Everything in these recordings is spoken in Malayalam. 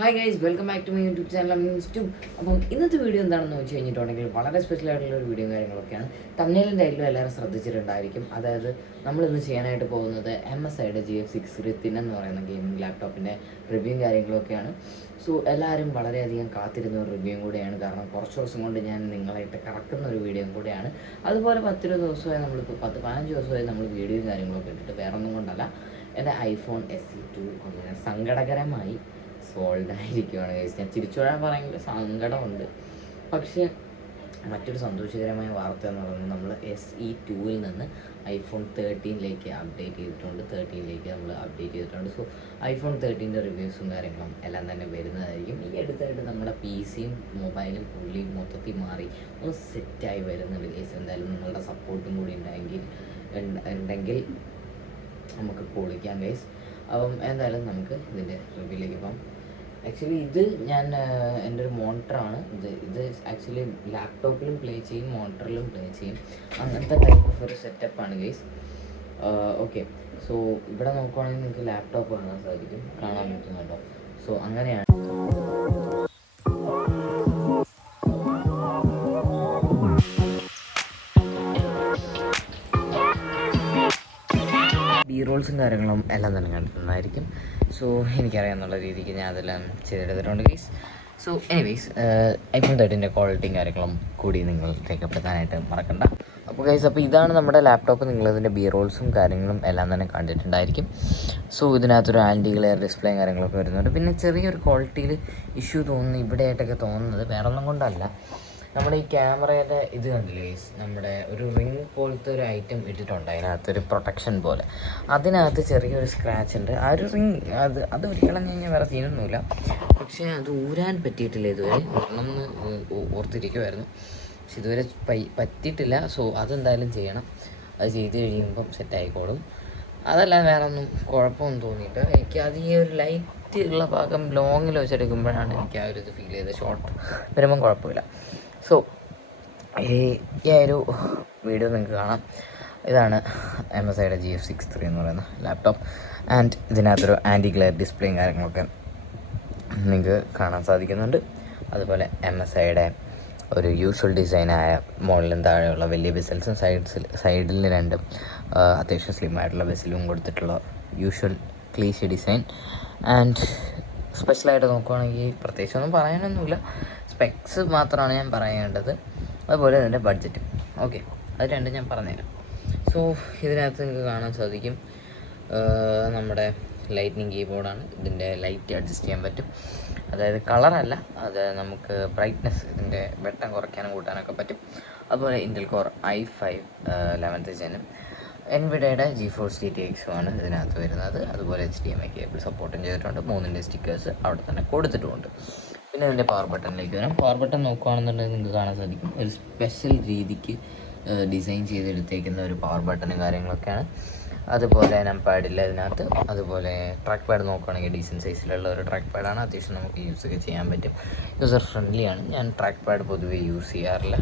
Hi guys, welcome back to my YouTube channel means two. അപ്പം ഇന്നത്തെ വീഡിയോ എന്താണെന്ന് വെച്ച് കഴിഞ്ഞിട്ടുണ്ടെങ്കിൽ വളരെ സ്പെഷ്യൽ ആയിട്ടുള്ള ഒരു വീഡിയോ കാര്യങ്ങളൊക്കെയാണ്. തമ്മിലിൻ്റെ ആയാലും എല്ലാവരും ശ്രദ്ധിച്ചിട്ടുണ്ടായിരിക്കും. അതായത് നമ്മളിന്ന് ചെയ്യാനായിട്ട് പോകുന്നത് MSIയുടെ GF63 തിൻ എന്ന് പറയുന്ന ഗെയിമിംഗ് ലാപ്ടോപ്പിൻ്റെ റിവ്യൂവും കാര്യങ്ങളൊക്കെയാണ്. സോ എല്ലാവരും വളരെയധികം കാത്തിരുന്ന ഒരു റിവ്യൂവും കൂടെയാണ്. കാരണം കുറച്ച് ദിവസം കൊണ്ട് ഞാൻ നിങ്ങളായിട്ട് കറക്കുന്ന ഒരു വീഡിയോയും കൂടെയാണ്. അതുപോലെ 10 ദിവസമായി നമ്മളിപ്പോൾ 10-15 ദിവസമായി നമ്മൾ വീഡിയോയും കാര്യങ്ങളൊക്കെ ഇട്ടിട്ട് വേറെ ഒന്നും കൊണ്ടല്ല, എൻ്റെ iPhone SE2 അങ്ങനെ സങ്കടകരമായി സോൾഡ് ആയിരിക്കുവാണ് ഗൈസ്. ഞാൻ ചിരിച്ചു വരാൻ പറയുമെങ്കിൽ സങ്കടമുണ്ട്. പക്ഷേ മറ്റൊരു സന്തോഷകരമായ വാർത്ത എന്ന് പറയുന്നത് നമ്മൾ SE2 നിന്ന് iPhone 13 അപ്ഡേറ്റ് ചെയ്തിട്ടുണ്ട്. 13 നമ്മൾ അപ്ഡേറ്റ് ചെയ്തിട്ടുണ്ട്. സോ iPhone 13 റിവ്യൂസും കാര്യങ്ങളും എല്ലാം തന്നെ വരുന്നതായിരിക്കും. ഈ അടുത്തായിട്ട് നമ്മുടെ PC-യും മൊബൈലും ഫുള്ളി മൊത്തത്തിൽ മാറി ഒന്ന് സെറ്റായി വരുന്നുണ്ട് ഗൈസ്. എന്തായാലും നിങ്ങളുടെ സപ്പോർട്ടും കൂടി ഉണ്ടെങ്കിൽ നമുക്ക് പൊളിക്കാം ഗൈസ്. അപ്പം എന്തായാലും നമുക്ക് ഇതിൻ്റെ റിവ്യൂയിലേക്ക് പോകാം. ആക്ച്വലി ഇത് ഞാൻ എൻ്റെ ഒരു മോണിറ്ററാണ്. ഇത് ആക്ച്വലി ലാപ്ടോപ്പിലും പ്ലേ ചെയ്യും, മോണിറ്ററിലും പ്ലേ ചെയ്യും. അങ്ങനത്തെ ടൈപ്പ് ഓഫ് ഒരു സെറ്റപ്പാണ് ഗൈസ്. ഓക്കെ, സോ ഇവിടെ നോക്കുവാണെങ്കിൽ നിങ്ങൾക്ക് ലാപ്ടോപ്പ് കാണാൻ പറ്റുന്നുണ്ടോ? സോ അങ്ങനെയാണ്. റോൾസും കാര്യങ്ങളും എല്ലാം തന്നെ കണ്ടിട്ടുണ്ടായിരിക്കും. സോ എനിക്കറിയാമെന്നുള്ള രീതിക്ക് ഞാൻ അതെല്ലാം ചെയ്തെടുത്തിട്ടുണ്ട് ഗൈസ്. സോ എനിവേയ്സ്, iPhone 13 ക്വാളിറ്റിയും കാര്യങ്ങളും കൂടി നിങ്ങൾ രേഖപ്പെടുത്താനായിട്ട് മറക്കണ്ട. അപ്പോൾ ഗൈസ്, അപ്പോൾ ഇതാണ് നമ്മുടെ ലാപ്ടോപ്പ്. നിങ്ങളിതിൻ്റെ റോൾസും കാര്യങ്ങളും എല്ലാം തന്നെ കണ്ടിട്ടുണ്ടായിരിക്കും. സോ ഇതിനകത്തൊരു ആൻറ്റി ഗ്ലെയർ ഡിസ്പ്ലേയും കാര്യങ്ങളൊക്കെ വരുന്നുണ്ട്. പിന്നെ ചെറിയൊരു ക്വാളിറ്റിയിൽ ഇഷ്യൂ തോന്നുന്നു ഇവിടെയായിട്ടൊക്കെ തോന്നുന്നത് വേറെ ഒന്നും കൊണ്ടല്ല, നമ്മുടെ ഈ ക്യാമറയുടെ ഇത് കണ്ടില്ലേ ഗൈസ്, നമ്മുടെ ഒരു റിങ് പോലത്തെ ഒരു ഐറ്റം ഇട്ടിട്ടുണ്ട് അതിനകത്തൊരു പ്രൊട്ടക്ഷൻ പോലെ. അതിനകത്ത് ചെറിയൊരു സ്ക്രാച്ച് ഉണ്ട്. ആ ഒരു റിങ് അത് ഒരിക്കലും കഴിഞ്ഞാൽ വേറെ സീനൊന്നുമില്ല. പക്ഷേ അത് ഊരാൻ പറ്റിയിട്ടില്ല ഇതുവരെ. ഒരെണ്ണമെന്ന് ഓർത്തിരിക്കുമായിരുന്നു, പക്ഷെ ഇതുവരെ പറ്റിയിട്ടില്ല. സോ അതെന്തായാലും ചെയ്യണം. അത് ചെയ്ത് കഴിയുമ്പം സെറ്റായിക്കോളും. അതല്ല വേറെ ഒന്നും കുഴപ്പമൊന്നും തോന്നിയിട്ട് എനിക്ക് അത് ഈ ഒരു ലൈറ്റ് ഉള്ള ഭാഗം ലോങ്ങിൽ വെച്ചെടുക്കുമ്പോഴാണ് എനിക്ക് ആ ഒരു ഇത് ഫീൽ ചെയ്തത്. ഷോർട്ട് വരുമ്പം കുഴപ്പമില്ല. സോ ഈ ഒരു വീഡിയോ നിങ്ങൾക്ക് കാണാം. ഇതാണ് MSIയുടെ GF63 എന്ന് പറയുന്ന ലാപ്ടോപ്പ്. ആൻഡ് ഇതിനകത്തൊരു ആൻറ്റി ഗ്ലെയർ ഡിസ്പ്ലേയും കാര്യങ്ങളൊക്കെ നിങ്ങൾക്ക് കാണാൻ സാധിക്കുന്നുണ്ട്. അതുപോലെ MSIയുടെ ഒരു യൂഷ്വൽ ഡിസൈനായ മുകളിലും താഴെയുള്ള വലിയ ബെസൽസും സൈഡിൽ രണ്ടും അത്യാവശ്യം സ്ലിമ്മായിട്ടുള്ള ബെസലും കൊടുത്തിട്ടുള്ള യൂഷ്വൽ ക്ലീശ ഡിസൈൻ. ആൻഡ് സ്പെഷ്യലായിട്ട് നോക്കുകയാണെങ്കിൽ പ്രത്യേകിച്ചൊന്നും പറയാനൊന്നുമില്ല, സ്പെക്സ് മാത്രമാണ് ഞാൻ പറയേണ്ടത്. അതുപോലെ ഇതിൻ്റെ ബഡ്ജറ്റ്. ഓക്കെ, അത് രണ്ടും ഞാൻ പറഞ്ഞുതരാം. സോ ഇതിനകത്ത് നിങ്ങൾക്ക് കാണാൻ സാധിക്കും നമ്മുടെ ലൈറ്റ്നിങ് കീബോർഡാണ്. ഇതിൻ്റെ ലൈറ്റ് അഡ്ജസ്റ്റ് ചെയ്യാൻ പറ്റും. അതായത് കളറല്ല, അത് നമുക്ക് ബ്രൈറ്റ്നെസ് ഇതിൻ്റെ വെട്ടം കുറയ്ക്കാനും കൂട്ടാനൊക്കെ പറ്റും. അതുപോലെ Intel Core i5 11th Gen, NVIDIAയുടെ GeForce GTX ആണ് ഇതിനകത്ത് വരുന്നത്. അതുപോലെ HDMI കേബിൾ സപ്പോർട്ടും ചെയ്തിട്ടുണ്ട്. 3 സ്റ്റിക്കേഴ്സ് അവിടെ തന്നെ കൊടുത്തിട്ടുമുണ്ട്. പിന്നെ ഇതിൻ്റെ പവർ ബട്ടണിലേക്ക് വരാം. പവർ ബട്ടൺ നോക്കുകയാണെന്നുണ്ടെങ്കിൽ നിങ്ങൾക്ക് കാണാൻ സാധിക്കും ഒരു സ്പെഷ്യൽ രീതിക്ക് ഡിസൈൻ ചെയ്തെടുത്തേക്കുന്ന ഒരു പവർ ബട്ടണും കാര്യങ്ങളൊക്കെയാണ്. അതുപോലെ നംപാഡില്ല ഇതിനകത്ത്. അതുപോലെ ട്രാക്ക് പാഡ് നോക്കുകയാണെങ്കിൽ ഡീസൻറ്റ് സൈസിലുള്ള ഒരു ട്രാക്ക് പാഡാണ്. അത്യാവശ്യം നമുക്ക് യൂസ് ഒക്കെ ചെയ്യാൻ പറ്റും, യൂസർ ഫ്രണ്ട്ലിയാണ്. ഞാൻ ട്രാക്ക് പാഡ് പൊതുവെ യൂസ് ചെയ്യാറില്ല,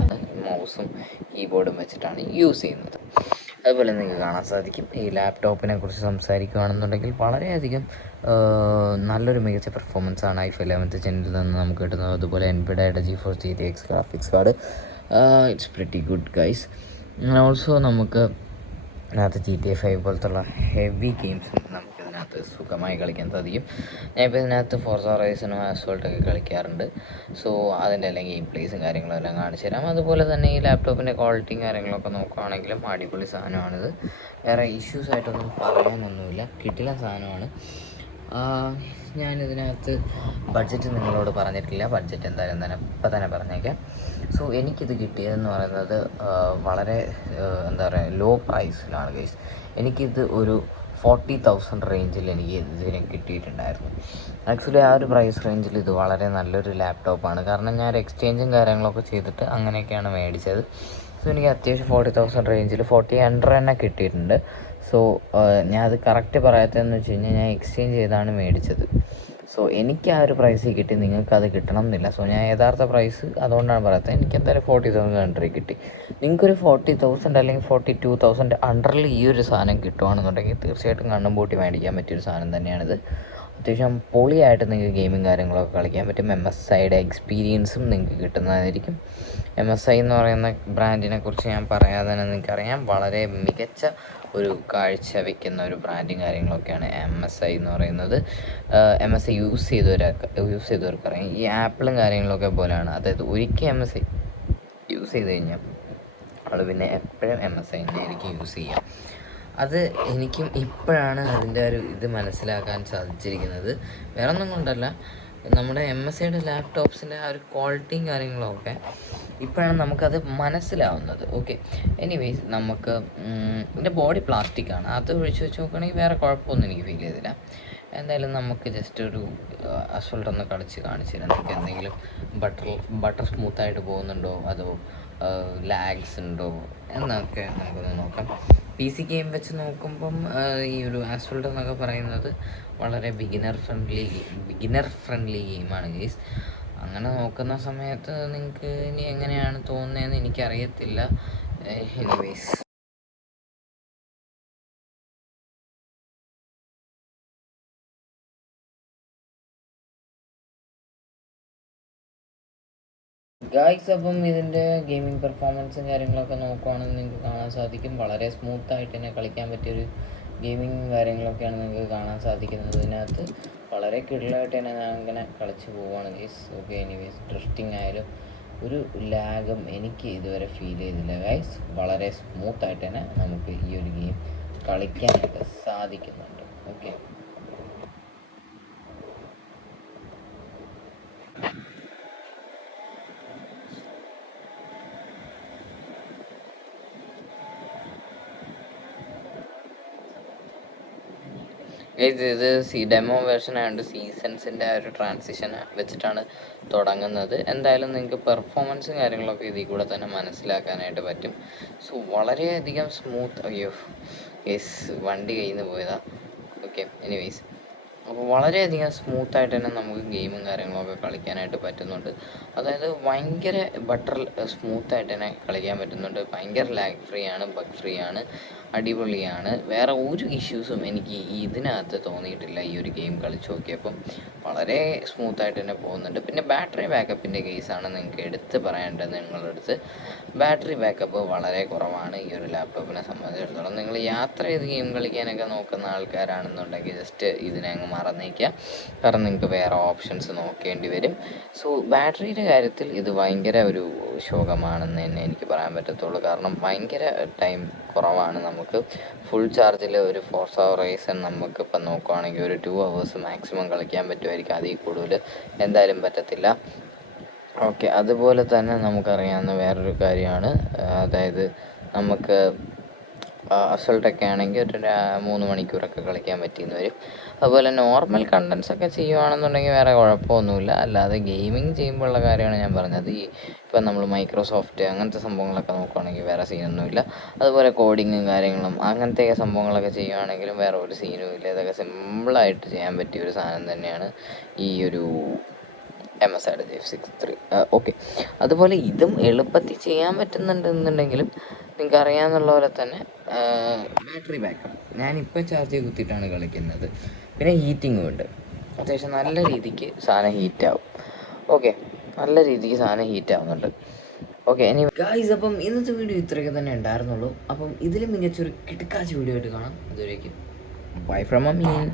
മൗസും കീബോർഡും വെച്ചിട്ടാണ് യൂസ് ചെയ്യുന്നത്. അതുപോലെ നിങ്ങൾക്ക് കാണാൻ സാധിക്കും ഈ ലാപ്ടോപ്പിനെ കുറിച്ച് സംസാരിക്കുകയാണെന്നുണ്ടെങ്കിൽ വളരെയധികം നല്ലൊരു മികച്ച പെർഫോമൻസാണ് i5 11th Gen നിന്ന് നമുക്ക് കിട്ടുന്നത്. അതുപോലെ NVIDIAയുടെ GeForce GTX graphics card, it's pretty good guys. അങ്ങനെ ഓൾസോ നമുക്ക് ഇതിനകത്ത് GTA 5 പോലത്തുള്ള ഹെവി ഗെയിംസും നമുക്ക് ഇതിനകത്ത് സുഖമായി കളിക്കാൻ സാധിക്കും. ഞാൻ ഇപ്പോൾ ഇതിനകത്ത് Forza Horizon അസോൾട്ടൊക്കെ കളിക്കാറുണ്ട്. സോ അതിൻ്റെ എല്ലാം ഗെയിം പ്ലേസും കാര്യങ്ങളും എല്ലാം കാണിച്ചു തരാം. അതുപോലെ തന്നെ ഈ ലാപ്ടോപ്പിൻ്റെ ക്വാളിറ്റിയും കാര്യങ്ങളൊക്കെ നോക്കുകയാണെങ്കിലും അടിപൊളി സാധനമാണിത്. വേറെ ഇഷ്യൂസ് ആയിട്ടൊന്നും പറയാനൊന്നുമില്ല, കിട്ടില്ല സാധനമാണ്. ഞാനിതിനകത്ത് ബഡ്ജറ്റ് നിങ്ങളോട് പറഞ്ഞിട്ടില്ല. ബഡ്ജറ്റ് എന്തായാലും ഇപ്പം തന്നെ പറഞ്ഞേക്കാം. സോ എനിക്കിത് കിട്ടിയതെന്ന് പറയുന്നത് വളരെ എന്താ പറയുക ലോ പ്രൈസിലാണ് ഗൈസ്. എനിക്കിത് ഒരു 40,000 റേഞ്ചിൽ എനിക്ക് ഇതിന് കിട്ടിയിട്ടുണ്ടായിരുന്നു. ആക്ച്വലി ആ ഒരു പ്രൈസ് റേഞ്ചിൽ ഇത് വളരെ നല്ലൊരു ലാപ്ടോപ്പാണ്. കാരണം ഞാൻ എക്സ്ചേഞ്ചും കാര്യങ്ങളൊക്കെ ചെയ്തിട്ട് അങ്ങനെയൊക്കെയാണ് മേടിച്ചത്. സോ എനിക്ക് അത്യാവശ്യം 40,000 റേഞ്ചിൽ 40,100 തന്നെ കിട്ടിയിട്ടുണ്ട്. സോ ഞാൻ അത് കറക്റ്റ് പറയാത്തതെന്ന് വെച്ച് കഴിഞ്ഞാൽ ഞാൻ എക്സ്ചേഞ്ച് ചെയ്താണ് മേടിച്ചത്. സോ എനിക്ക് ആ ഒരു പ്രൈസിൽ കിട്ടി, നിങ്ങൾക്കത് കിട്ടണം എന്നില്ല. സോ ഞാൻ യഥാർത്ഥ പ്രൈസ് അതുകൊണ്ടാണ് പറയാത്തത്. എനിക്ക് എന്തായാലും 40,000 കിട്ടി. നിങ്ങൾക്കൊരു 40,000 അല്ലെങ്കിൽ 42,000 അണ്ടറിൽ ഈ ഒരു സാധനം കിട്ടുകയാണെന്നുണ്ടെങ്കിൽ തീർച്ചയായിട്ടും കണ്ണും പൂട്ടി മേടിക്കാൻ പറ്റിയൊരു സാധനം തന്നെയാണിത്. അത്യാവശ്യം പൊളിയായിട്ട് നിങ്ങൾക്ക് ഗെയിമും കാര്യങ്ങളൊക്കെ കളിക്കാൻ പറ്റും. MSIയുടെ എക്സ്പീരിയൻസും നിങ്ങൾക്ക് കിട്ടുന്നതായിരിക്കും. MSI എന്ന് പറയുന്ന ബ്രാൻഡിനെ കുറിച്ച് ഞാൻ പറയാതെ തന്നെ നിങ്ങൾക്കറിയാം, വളരെ മികച്ച ഒരു കാഴ്ച വയ്ക്കുന്ന ഒരു ബ്രാൻഡും കാര്യങ്ങളൊക്കെയാണ് MSI എന്ന് പറയുന്നത്. MSI യൂസ് ചെയ്തവർക്കറിയാം. ഈ ആപ്പിളും കാര്യങ്ങളൊക്കെ പോലെയാണ്. അതായത് ഒരിക്കൽ MSI യൂസ് ചെയ്ത് കഴിഞ്ഞാൽ അത് പിന്നെ എപ്പോഴും MSI തന്നെയായിരിക്കും യൂസ് ചെയ്യുക. അത് എനിക്കും ഇപ്പോഴാണ് അതിൻ്റെ ഒരു ഇത് മനസ്സിലാക്കാൻ സാധിച്ചിരിക്കുന്നത്. വേറെ ഒന്നും കൊണ്ടല്ല, നമ്മുടെ MSIയുടെ ലാപ്ടോപ്സിൻ്റെ ആ ഒരു ക്വാളിറ്റിയും കാര്യങ്ങളൊക്കെ ഇപ്പോഴാണ് നമുക്കത് മനസ്സിലാവുന്നത്. ഓക്കെ, എനിവേയ്സ് നമുക്ക് ഇതിൻ്റെ ബോഡി പ്ലാസ്റ്റിക്കാണ്. അത് ഒഴിച്ച് വെച്ച് നോക്കുകയാണെങ്കിൽ വേറെ കുഴപ്പമൊന്നും എനിക്ക് ഫീൽ ചെയ്തില്ല. എന്തായാലും നമുക്ക് ജസ്റ്റ് ഒരു അസോൾട്ട് ഒന്ന് കളിച്ച് കാണിച്ചു തരാം. നമുക്ക് എന്തെങ്കിലും ബട്ടർ സ്മൂത്തായിട്ട് പോകുന്നുണ്ടോ അതോ ലാഗ്സ് ഉണ്ടോ എന്നൊക്കെ നമുക്കൊന്ന് നോക്കാം. PC ഗെയിം വെച്ച് നോക്കുമ്പം ഈ ഒരു ആസ്ഫാൾട്ട് എന്നൊക്കെ പറയുന്നത് വളരെ ബിഗിനർ ഫ്രണ്ട്ലി ഗെയിമാണ് ഗൈസ്. അങ്ങനെ നോക്കുന്ന സമയത്ത് നിങ്ങൾക്ക് ഇനി എങ്ങനെയാണ് തോന്നുന്നതെന്ന് എനിക്കറിയത്തില്ല. എനിവേയ്സ്, ഗായ്സ്, അപ്പം ഇതിൻ്റെ ഗെയിമിംഗ് പെർഫോമൻസും കാര്യങ്ങളൊക്കെ നോക്കുവാണെങ്കിൽ നിങ്ങൾക്ക് കാണാൻ സാധിക്കും, വളരെ സ്മൂത്തായിട്ട് തന്നെ കളിക്കാൻ പറ്റിയൊരു ഗെയിമിങ് കാര്യങ്ങളൊക്കെയാണ് നിങ്ങൾക്ക് കാണാൻ സാധിക്കുന്നത്. ഇതിനകത്ത് വളരെ കിടിലായിട്ട് തന്നെ ഞാൻ ഇങ്ങനെ കളിച്ച് പോവുകയാണ് ഗൈസ്. ഓക്കെ, എനിവേസ് ഡ്രിഫ്റ്റിംഗ് ആയാലും ഒരു ലാഗും എനിക്ക് ഇതുവരെ ഫീൽ ചെയ്തില്ല ഗൈസ്. വളരെ സ്മൂത്തായിട്ട് തന്നെ നമുക്ക് ഈ ഒരു ഗെയിം കളിക്കാനായിട്ട് സാധിക്കുന്നുണ്ട്. ഓക്കെ, ഇത് ഡെമോ വേർഷൻ ആയതുകൊണ്ട് സീസൺസിൻ്റെ ആ ഒരു ട്രാൻസിഷൻ വെച്ചിട്ടാണ് തുടങ്ങുന്നത്. എന്തായാലും നിങ്ങൾക്ക് പെർഫോമൻസും കാര്യങ്ങളൊക്കെ ഇതിൽ കൂടെ തന്നെ മനസ്സിലാക്കാനായിട്ട് പറ്റും. സോ വളരെയധികം സ്മൂത്ത്. അയ്യോ വണ്ടി കയ്യിൽ നിന്ന് പോയതാ. ഓക്കെ, എനിവേയ്സ്, അപ്പോൾ വളരെയധികം സ്മൂത്തായിട്ട് തന്നെ നമുക്ക് ഗെയിമും കാര്യങ്ങളൊക്കെ കളിക്കാനായിട്ട് പറ്റുന്നുണ്ട്. അതായത് ഭയങ്കര സ്മൂത്തായിട്ട് തന്നെ കളിക്കാൻ പറ്റുന്നുണ്ട്. ഭയങ്കര ലാഗ് ഫ്രീ ആണ്, ബഗ് ഫ്രീ ആണ്, അടിപൊളിയാണ്. വേറെ ഒരു ഇഷ്യൂസും എനിക്ക് ഇതിനകത്ത് തോന്നിയിട്ടില്ല. ഈ ഒരു ഗെയിം കളിച്ച് നോക്കിയപ്പം വളരെ സ്മൂത്തായിട്ട് തന്നെ പോകുന്നുണ്ട്. പിന്നെ ബാറ്ററി ബാക്കപ്പിൻ്റെ കേസാണ് നിങ്ങൾക്ക് എടുത്ത് പറയേണ്ടത്. നിങ്ങളുടെ അടുത്ത് ബാറ്ററി ബാക്കപ്പ് വളരെ കുറവാണ് ഈ ഒരു ലാപ്ടോപ്പിനെ സംബന്ധിച്ചിടത്തോളം. നിങ്ങൾ യാത്ര ചെയ്ത് ഗെയിം കളിക്കാനൊക്കെ നോക്കുന്ന ആൾക്കാരാണെന്നുണ്ടെങ്കിൽ ജസ്റ്റ് ഇതിനെ അങ്ങ് മറന്നേക്കുക. കാരണം നിങ്ങൾക്ക് വേറെ ഓപ്ഷൻസ് നോക്കേണ്ടി വരും. സോ ബാറ്ററിയുടെ കാര്യത്തിൽ ഇത് ഭയങ്കര ഒരു ശോകമാണെന്ന് തന്നെ എനിക്ക് പറയാൻ പറ്റത്തുള്ളൂ. കാരണം ഭയങ്കര ടൈം കുറവാണ്. നമുക്ക് ഫുൾ ചാർജിൽ ഒരു 4 hour റേസൺ നമുക്കിപ്പോൾ നോക്കുവാണെങ്കിൽ ഒരു 2 hours മാക്സിമം കളിക്കാൻ പറ്റുമായിരിക്കും. അതിൽ കൂടുതൽ എന്തായാലും പറ്റത്തില്ല. ഓക്കെ, അതുപോലെ തന്നെ നമുക്കറിയാവുന്ന വേറൊരു കാര്യമാണ്, അതായത് നമുക്ക് അസൾട്ടൊക്കെ ആണെങ്കിൽ ഒരു 3 മണിക്കൂറൊക്കെ കളിക്കാൻ പറ്റിയെന്ന് വരും. അതുപോലെ നോർമൽ കണ്ടൻസൊക്കെ ചെയ്യുകയാണെന്നുണ്ടെങ്കിൽ വേറെ കുഴപ്പമൊന്നുമില്ല. അല്ലാതെ ഗെയിമിങ് ചെയ്യുമ്പോഴുള്ള കാര്യമാണ് ഞാൻ പറഞ്ഞത്. ഇപ്പം നമ്മൾ മൈക്രോസോഫ്റ്റ് അങ്ങനത്തെ സംഭവങ്ങളൊക്കെ നോക്കുകയാണെങ്കിൽ വേറെ സീനൊന്നുമില്ല. അതുപോലെ കോഡിങ്ങും കാര്യങ്ങളും അങ്ങനത്തെ സംഭവങ്ങളൊക്കെ ചെയ്യുകയാണെങ്കിലും വേറെ ഒരു സീനും ഇല്ല. ഇതൊക്കെ സിമ്പിളായിട്ട് ചെയ്യാൻ പറ്റിയ ഒരു സാധനം തന്നെയാണ് ഈ ഒരു MSIയുടെ G63. ഓക്കെ, അതുപോലെ ഇതും എളുപ്പത്തിൽ ചെയ്യാൻ പറ്റുന്നുണ്ടെന്നുണ്ടെങ്കിലും നിങ്ങൾക്ക് അറിയാമെന്നുള്ള പോലെ തന്നെ ബാറ്ററി ബാക്കപ്പ് ഞാനിപ്പോൾ ചാർജ് ചെയ്ത് കുത്തിയിട്ടാണ് കളിക്കുന്നത്. പിന്നെ ഹീറ്റിങ്ങും ഉണ്ട്. അത്യാവശ്യം നല്ല രീതിക്ക് സാധനം ഹീറ്റാവും. ഓക്കെ, നല്ല രീതിക്ക് സാധനം ഹീറ്റ് ആവുന്നുണ്ട്. ഓക്കെ, ഇനി ഗായ്സ്, അപ്പം ഇന്നത്തെ വീഡിയോ ഇത്രയൊക്കെ തന്നെ ഉണ്ടായിരുന്നുള്ളൂ. അപ്പം ഇതിലും മികച്ചൊരു കിടക്കാച്ച വീഡിയോ ആയിട്ട് കാണാം. അതുവരേക്കും ബൈ ഫ്രം അമീൻ.